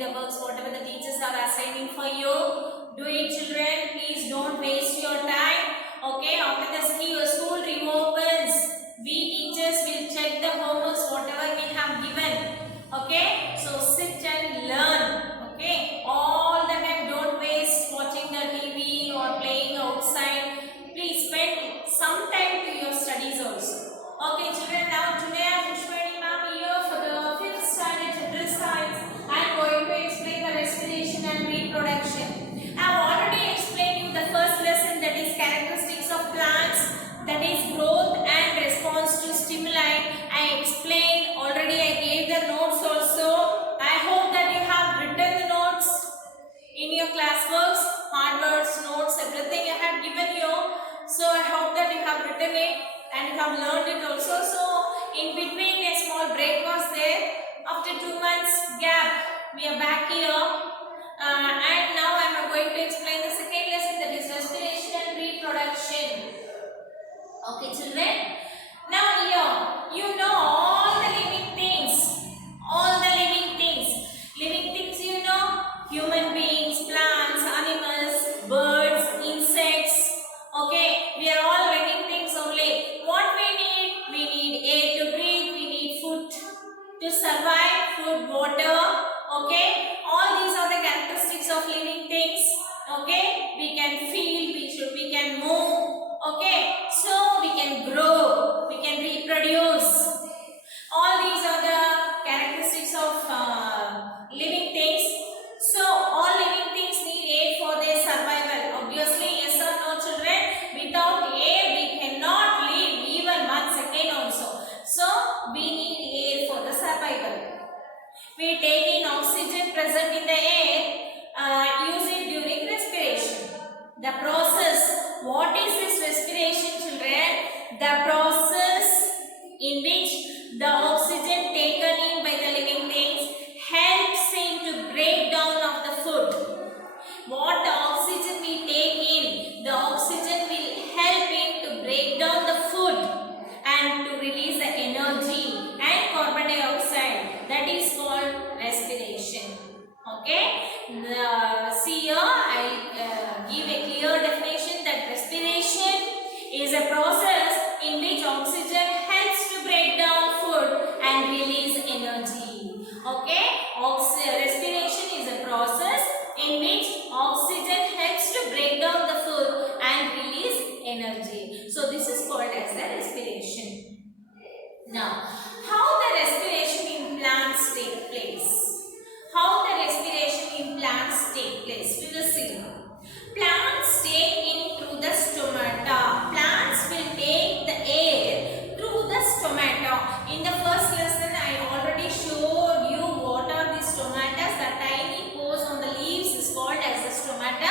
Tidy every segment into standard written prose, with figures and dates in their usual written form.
the works, whatever the teachers are assigning for you. Do it, children. Please don't waste your time. Okay, after the school reopens, we teachers will check the homeworks, whatever we have given. Okay, so sit and learn. Okay, all the time don't waste watching the TV or playing outside. Please spend some time to your studies also. Okay, children, now today I am Pushpani ma'am here for the 5th standard general science. I am going to explain the respiration and reproduction. I have already explained you the first lesson, that is characteristics of plants, that is growth and response to stimuli. I explained already, I gave the notes also. I hope that you have written the notes in your classworks, hard words, notes, everything I have given you. So I hope that you have written it and you have learned it also. So in between a small break was there. After 2 months gap, we are back here. And now I am going to explain the second lesson, that is respiration and reproduction. Okay, children. Now here, you know all the living things. All the living things. Living things, you know, human beings, plants, animals, birds, insects. Okay, we are all living things only. What we need? We need air to breathe. We need food to survive. Food, water. Okay, all these are the characteristics of living things. Okay, we can feel, we can move. Okay, so we can grow, we can reproduce. All these are the characteristics of living things. So all living things need air for their survival. Obviously, yes or no, children? Without air, we cannot live even 1 second also. So we need air for the survival. We take in oxygen present in the air, use it during respiration. The process, what is this respiration, children? The process in which the oxygen taken in by the living things helps in to break down of the food. What the oxygen we take in, the oxygen will help in to break down the food and to release the energy and carbon dioxide. That is called respiration. Okay, see here I give a clear definition that respiration is a process in which oxygen helps to break down food and release energy. Okay, respiration is a process in which oxygen helps to break down the food and release energy. So this is called as the respiration. Now, how the respiration in plants take place? How the respiration in plants take place? We will see. Plants take in through the stomata. Plants will take the air through the stomata. In the first lesson, I already showed you what are the stomatas. The tiny pores on the leaves is called as the stomata.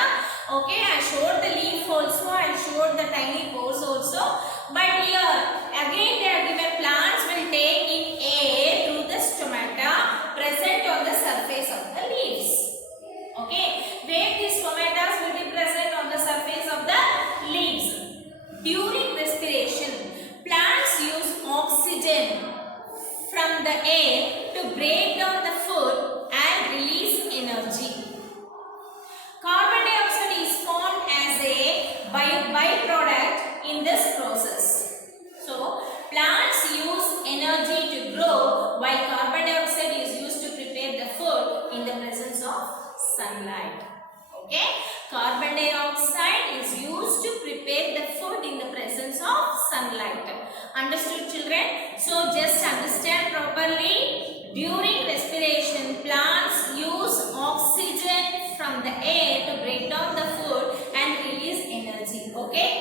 Okay, I showed the leaf also. I showed the tiny pores also. But here, again they are given plants will take in air through the stomata present on the surface of the leaves. Okay, where these stomatas will be present on the surface of the leaves. During respiration, plants use oxygen from the air to break down the food and release energy. Carbon dioxide is formed as a byproduct in this process. So, plants use energy to grow while carbon dioxide is used to prepare the food in the presence of sunlight. Okay, carbon dioxide is used to prepare the food in the presence of sunlight. Understood, children? So just understand properly. During respiration, plants use oxygen from the air to break down the food and release energy. Okay,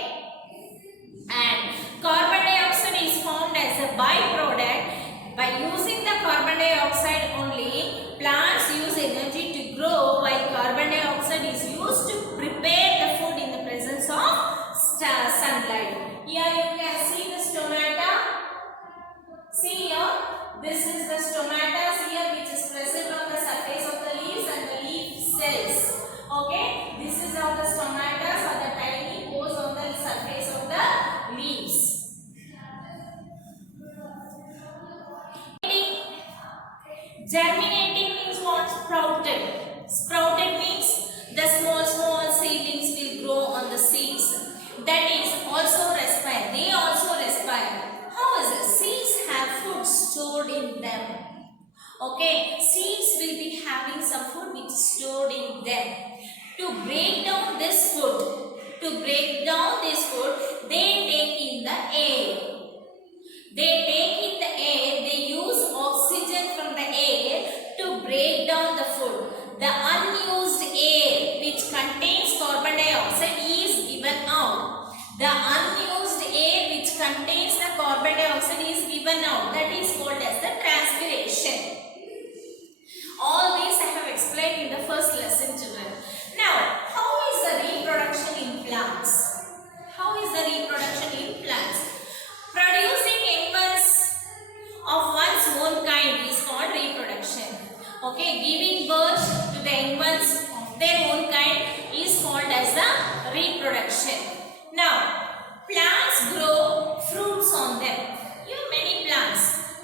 and carbon dioxide is formed as a byproduct. By using the carbon dioxide only, plants use energy to grow while carbon dioxide is used to prepare the food in the presence of sunlight. Here you can see the stomata. See here, this is the stomatas here which is present on the surface of the leaves and the leaf cells. Okay, this is how the stomatas or the tiny pores on the surface of the leaves. Germinating means means what? Sprouted. Sprouted means the small seedlings will grow on the seeds. That is also respire. They also respire. How is it? Seeds have food stored in them. Okay, seeds will be having some food which is stored in them. To break down this food, they take in the air. They use oxygen from the air to break down the food. The unused air which contains carbon dioxide is given out. The unused air which contains the carbon dioxide is given out. That is called as the transpiration. All these I have explained in the first lesson, children. Now, how is the reproduction in plants? How is the reproduction in plants? Producing animals of one's own kind is called reproduction. Okay, giving birth to the animals of their own kind is called as the reproduction. Now, plants grow fruits on them.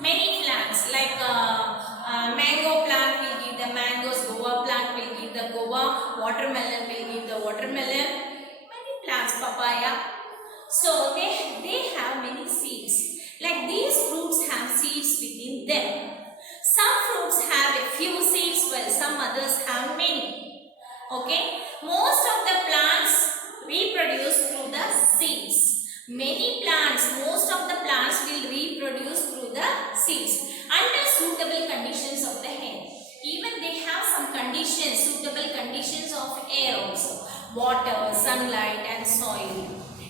Many plants like mango plant will give the mangoes, guava plant will give the guava, watermelon will give the watermelon, many plants, papaya. So they have many seeds. Like these fruits have seeds within them. Some fruits have a few seeds while some others have many. Okay, most of the plants reproduce through the seeds. Most of the plants will reproduce through the seeds under suitable conditions of the air. Even they have some conditions, suitable conditions of air also. Water, sunlight and soil.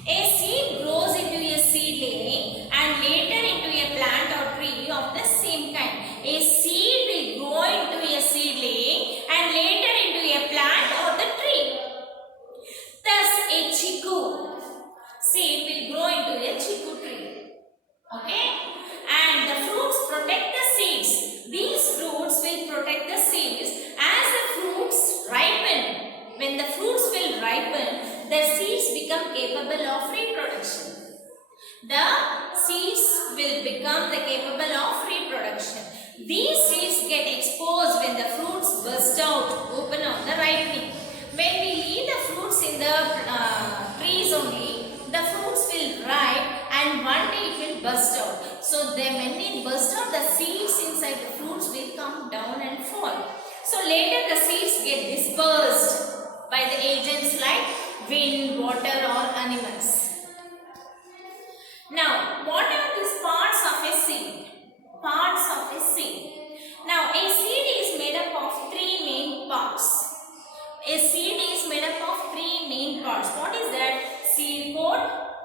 A seed grows into a seedling and later into a plant or tree of the same kind. A seed will grow into a seedling and later into a plant or the tree. Thus, a chiku seed will grow into a chiku tree. Okay? And the fruits protect the seeds. These fruits will protect the seeds as the fruits ripen. When the fruits will ripen, the seeds become capable of reproduction. The seeds will become capable of reproduction. These seeds get exposed when the fruits burst out, open on the ripening. When we leave the fruits in the trees only, the fruits will ripe and one day it will burst out. So when it bursts out, the seeds inside the fruits will come down and fall. So later the seeds get dispersed by the agents like wind, water or animals. Now, what are these parts of a seed? Parts of a seed. Now, a seed is made up of three main parts. A seed is made up of three main parts. What is that? Seed coat,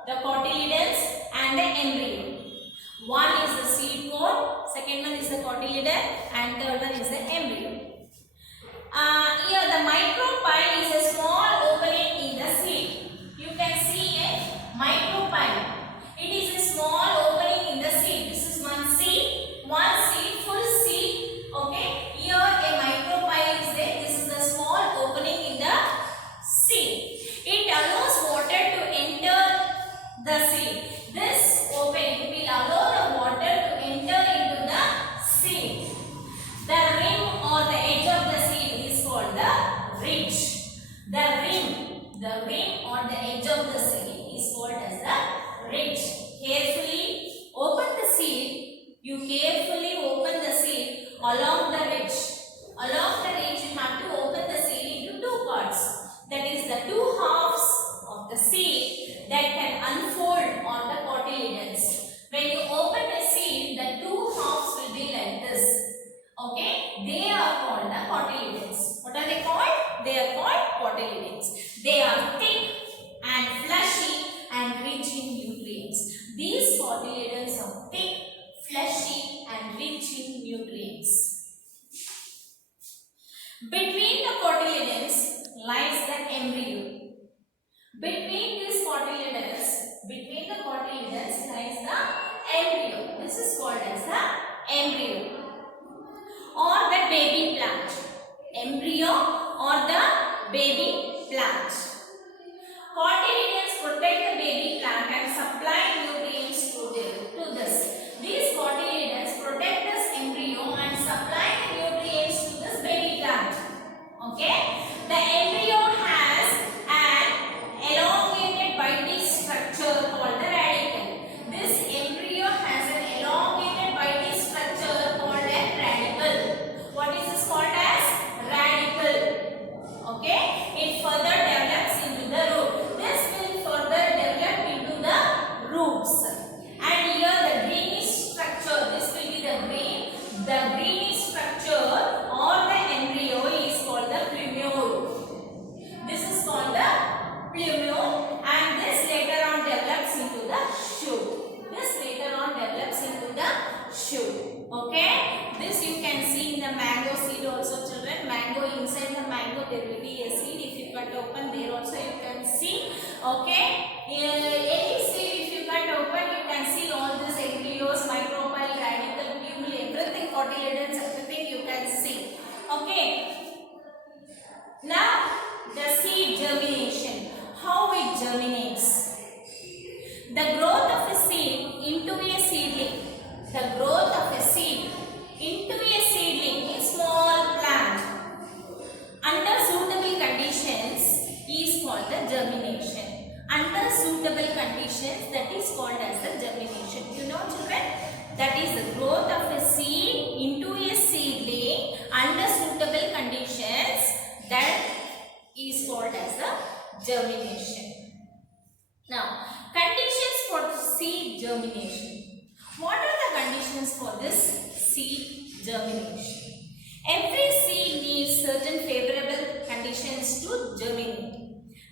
the cotyledons and the embryo. One is the seed coat, second one is the cotyledon and third one is the embryo. Here the micropyle is a small opening in the seed. You can see a micropyle. It is a small opening in the seed. This is one seed, full seed. Okay. Here a micropyle is there. This is the small opening in the seed. It allows water to enter the seed. This opening will allow the water to enter into the seed. The rim or the edge of the seed is called the ridge. The rim or the edge of the seed is called as the ridge. Carefully open the seed. You carefully open the seed along the ridge. Along the ridge you have to open the seed into two parts. That is the two halves of the seed that can unfold on the cotyledons. When you open a seed, the two halves will be like this. Okay, they are called the cotyledons. What are they called? They are called cotyledons. They are thick and fleshy and rich in nutrients. These cotyledons are thick, fleshy and rich in nutrients. Between the cotyledons lies the embryo. Between the cotyledons lies the embryo. This is called as the embryo or the baby plant. Embryo or the baby plant. Cotyledons protect the baby plant and supply nutrients to this. These cotyledons protect this embryo and supply the nutrients to this baby there will be a seed. If you cut open, there also you can see. Okay, any seed if you cut open, you can see all this embryos, micropyle, radical, pule, everything, cotyledons, everything you can see. Okay. Now the seed germination. How it germinates? The growth of a seed into a seedling. The growth of a seed into a seedling, a small plant, under suitable conditions is called the germination. Under suitable conditions, that is called as the germination. You know, children, that is the growth of a seed into a seedling under suitable conditions, that is called as the germination. Now, conditions for seed germination. What are the conditions for this seed germination? Every seed needs certain favorable conditions to germinate.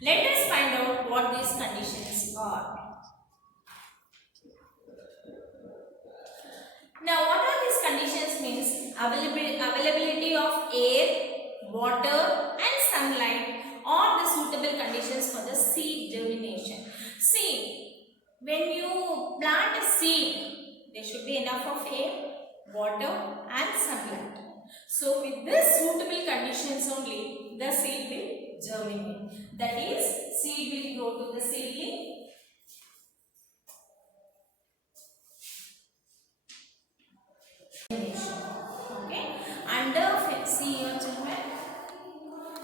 Let us find out what these conditions are. Now, what are these conditions means? Availability of air, water and sunlight are the suitable conditions for the seed germination. See, when you plant a seed, there should be enough of air, water and sunlight. So with this suitable conditions only, the seed will germinate. That is, seed will grow to the seedling. Okay, under, see your children,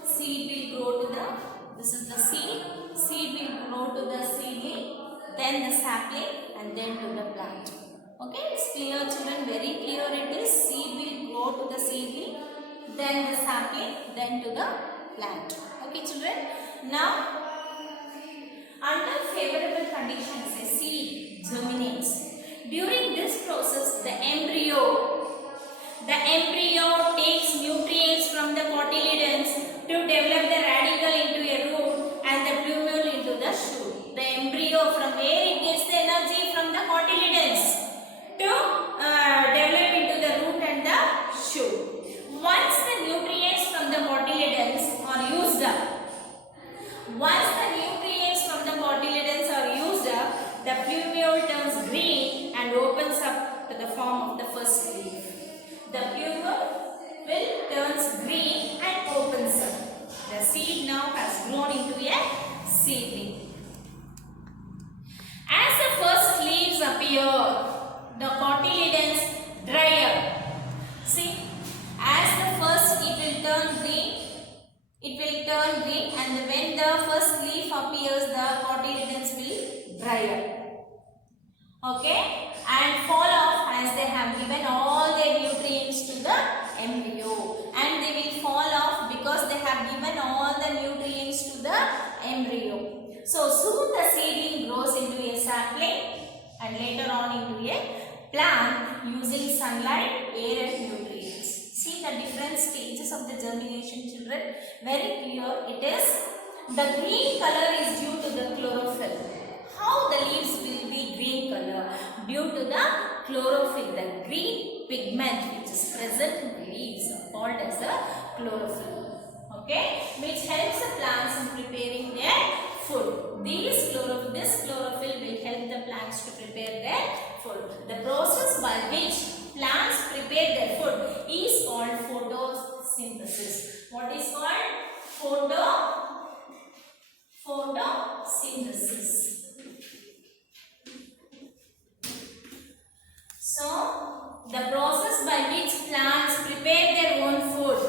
seed will grow to the, this is the seed will grow to the seedling, then the sapling and then to the plant. Okay, it's clear children, very clear it is. Seed will grow to the seedling, then the sapling, then to the plant. Okay children, now under favorable conditions a seed germinates. During this process the embryo takes nutrients from the cotyledons to develop the radical into a root and the plumule into the shoot. The embryo, from where it gets the energy? From the cotyledons to develop into the root and the shoot. Once the nutrients from the cotyledons are used up, the plumule turns green and opens up to the form of the first leaf. The plumule will turns green and opens up. The seed now has grown into a seedling. As the first leaves appear, the cotyledons dry up. See, as the first it will turn green, and when the first leaf appears, the cotyledons will dry up. Okay, and fall off as they have given all their nutrients to the embryo, and they will fall off because they have given all the nutrients to the embryo. So soon the seedling grows into a sapling and later on into a plant using sunlight, air and nutrients. See the different stages of the germination children, very clear it is. The green color is due to the chlorophyll. How the leaves will be green color? Due to the chlorophyll, the green pigment which is present in the leaves are called as the chlorophyll. Okay, which helps the plants in preparing their food. This chlorophyll will help the plants to prepare their food. The process by which plants prepare their food is called photosynthesis. What is called? Photosynthesis. So, the process by which plants prepare their own food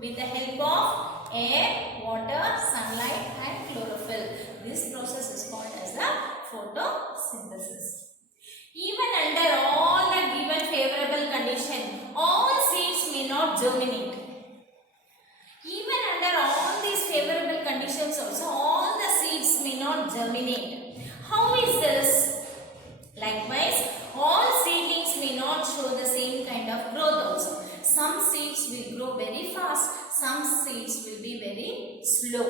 with the help of air, water, sunlight and chlorophyll. This process is called as the photosynthesis. Even under all the given favorable condition, all seeds may not germinate. Even under all these favorable conditions also, all the seeds may not germinate. How is this? Likewise, all seedlings may not show the same kind of growth also. Some seeds will grow very fast, some seeds will be very slow.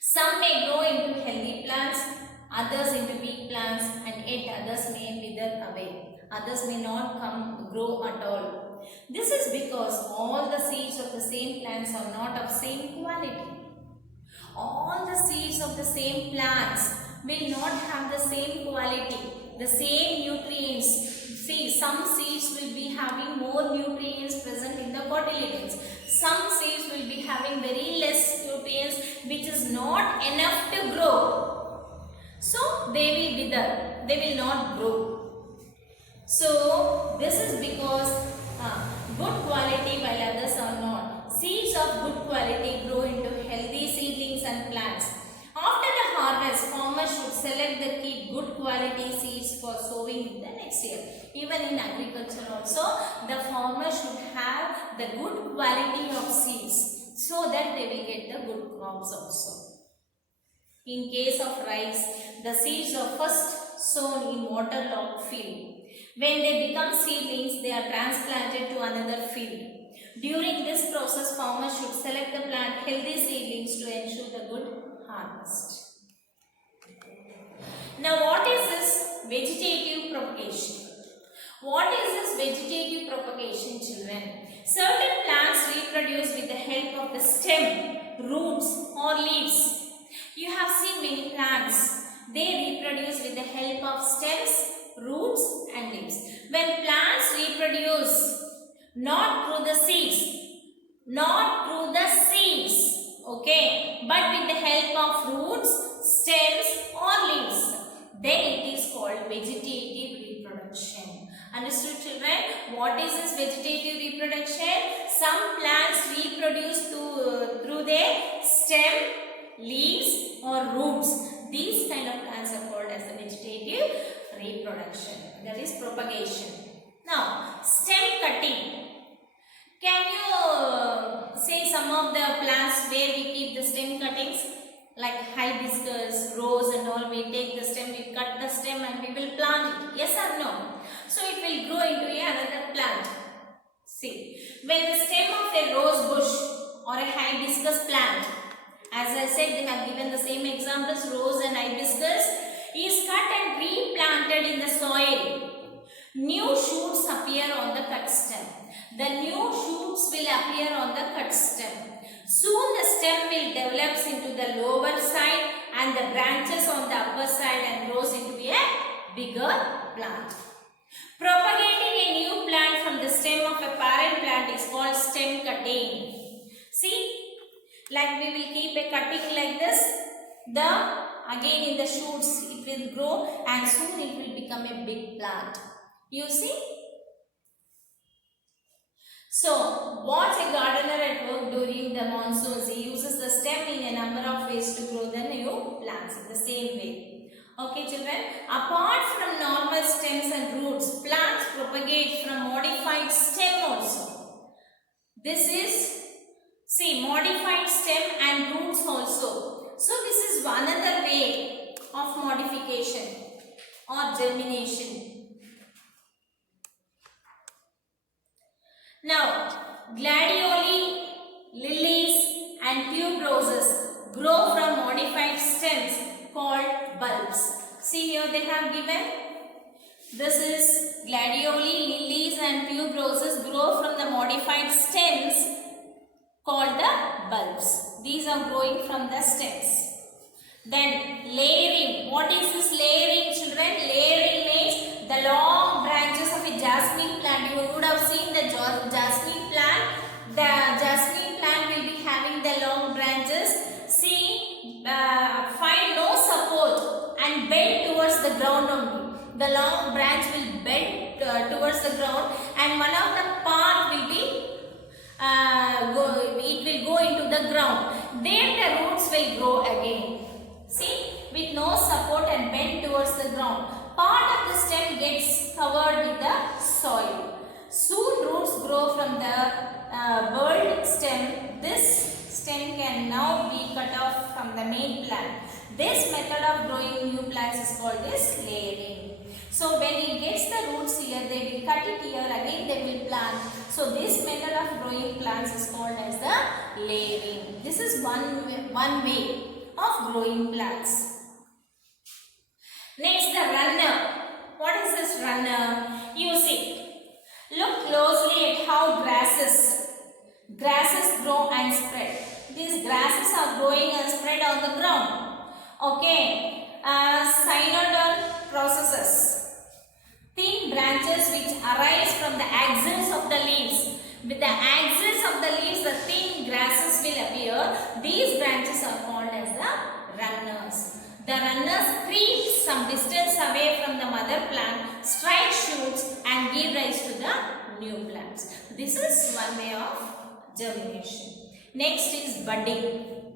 Some may grow into healthy plants, others into weak plants, and yet others may wither away. Others may not grow at all. This is because all the seeds of the same plants are not of same quality. All the seeds of the same plants will not have the same quality, the same nutrients. See, some seeds will be having more nutrients present in the cotyledons. Some seeds will be having very less nutrients which is not enough to grow. So, they will wither. They will not grow. So, this is because good quality while others are not. Seeds of good quality grow into healthy seedlings and plants. After the harvest, farmers should select the keep good quality seeds for sowing in the next year. Even in agriculture also, the farmer should have the good quality of seeds so that they will get the good crops also. In case of rice, the seeds are first sown in waterlogged field. When they become seedlings, they are transplanted to another field. During this process, farmers should select the plant healthy seedlings to ensure the good harvest. Now, what is this vegetative propagation? What is this vegetative propagation, children? Certain plants reproduce with the help of the stem, roots or leaves. You have seen many plants. They reproduce with the help of stems, roots and leaves. When plants reproduce not through the seeds, okay, but with the help of roots, stems or leaves, then it is called vegetative reproduction. Understood, children? What is this vegetative reproduction? Some plants reproduce through their stem, leaves or roots. These kind of plants are called as the vegetative reproduction. That is propagation. Now, stem cutting. Can you say some of the plants where we keep the stem cuttings? Like hibiscus, rose and all, we take the stem, we cut the stem and we will plant it. Yes or no? So it will grow into another plant. See, when the stem of a rose bush or a hibiscus plant, as I said, they have given the same examples, rose and hibiscus, is cut and replanted in the soil. New shoots appear on the cut stem. The new shoots will appear on the cut stem. Soon the stem will develop into the lower side and the branches on the upper side and grows into a bigger plant. Propagating a new plant from the stem of a parent plant is called stem cutting. See, like we will keep a cutting like this, again in the shoots it will grow and soon it will become a big plant. You see? So, what's a gardener at work during the monsoons? He uses the stem in a number of ways to grow the new plants in the same way. Okay, children? Apart from normal stems and roots, plants propagate from modified stem also. This is, see, modified stem and roots also. So, this is another way of modification or germination. Now, gladioli, lilies and tuberoses grow from modified stems called bulbs. See here they have given. This is gladioli, lilies and tuberoses grow from the modified stems called the bulbs. These are growing from the stems. Then layering. What is this layering, children? Layering means the long branches of a jasmine plant. You would have seen the jasmine plant. The jasmine plant will be having the long branches. See, find no support and bend towards the ground only. The long branch will bend towards the ground and one of the part will be it will go into the ground. Then the roots will grow again. See, with no support and bent towards the ground. Part of the stem gets covered with the soil. Soon roots grow from the burled stem. This stem can now be cut off from the main plant. This method of growing new plants is called this layering. So when it gets the roots here, they will cut it here, again they will plant. So this method of growing plants is called as the layering. This is one way of growing plants. Next, the runner. What is this runner? You see, Look closely at how grasses grow and spread. These grasses are growing and spread on the ground. Okay, synodal processes. Thin branches which arise from the axils of the leaves. With the axils of the leaves, the thin grasses will appear. These branches are called as the runners. The runners creep some distance away from the mother plant, strike shoots and give rise to the new plants. This is one way of germination. Next is budding.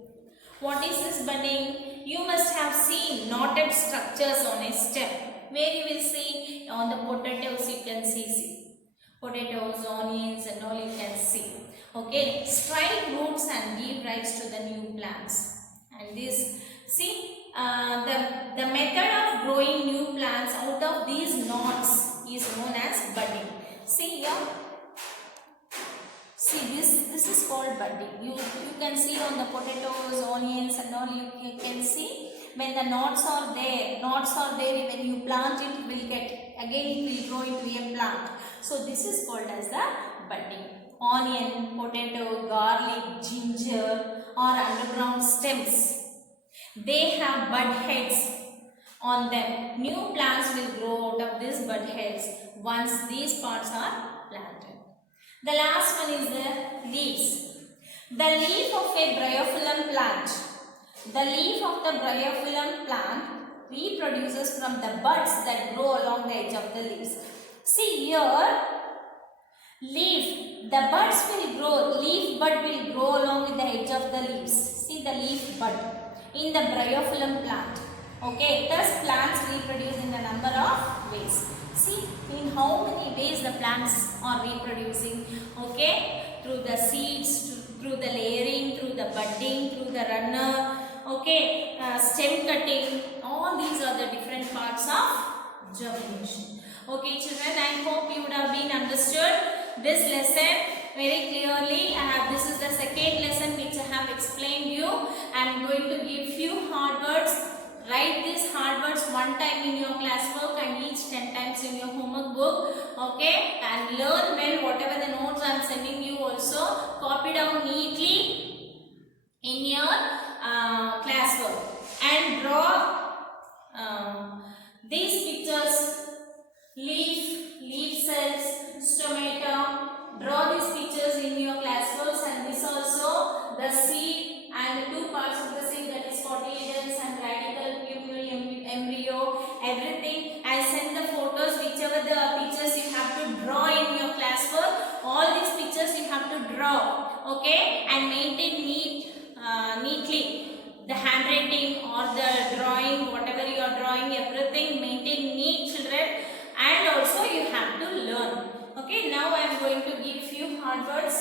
What is this budding? You must have seen knotted structures on a stem. Where you will see on the potatoes, you can see potatoes, onions and all you can see. Okay, strike roots and give rise to the new plants. And this, see, the method of growing new plants out of these knots is known as budding. See here. See, this is called budding. You can see on the potatoes, onions and all you can see when the knots are there when you plant it will get, again it will grow into a plant. So this is called as the budding. Onion, potato, garlic, ginger are underground stems. They have bud heads on them. New plants will grow out of these bud heads once these parts are planted. The last one is the leaves. The leaf of a bryophyllum plant. The leaf of the bryophyllum plant reproduces from the buds that grow along the edge of the leaves. See here, leaf, the buds will grow, leaf bud will grow along with the edge of the leaves. See the leaf bud in the bryophyllum plant. Okay, thus plants reproduce in a number of ways. See in how many ways the plants are reproducing. Okay, through the seeds, through the layering, through the budding, through the runner. Okay, stem cutting. All these are the different parts of germination. Okay, children, I hope you would have been understood this lesson very clearly. This is the second lesson which I have explained you. I am going to give few hard words. Write these hard words one time in your classwork and each 10 times in your homework book. Okay, and learn well whatever the notes I am sending you also. Copy down neatly in your classwork and draw these pictures. Leaf cells, stomata. Draw these pictures in your classworks, and this also the seed and the two parts of the seed, that is cotyledons and radical, pupil, embryo, everything. I send the photos, whichever the pictures you have to draw in your classwork. All these pictures you have to draw. Okay, and maintain neatly. The handwriting or the drawing, whatever you are drawing, everything maintain neat, children. And also you have to learn. Okay, now I am going to give few hard words.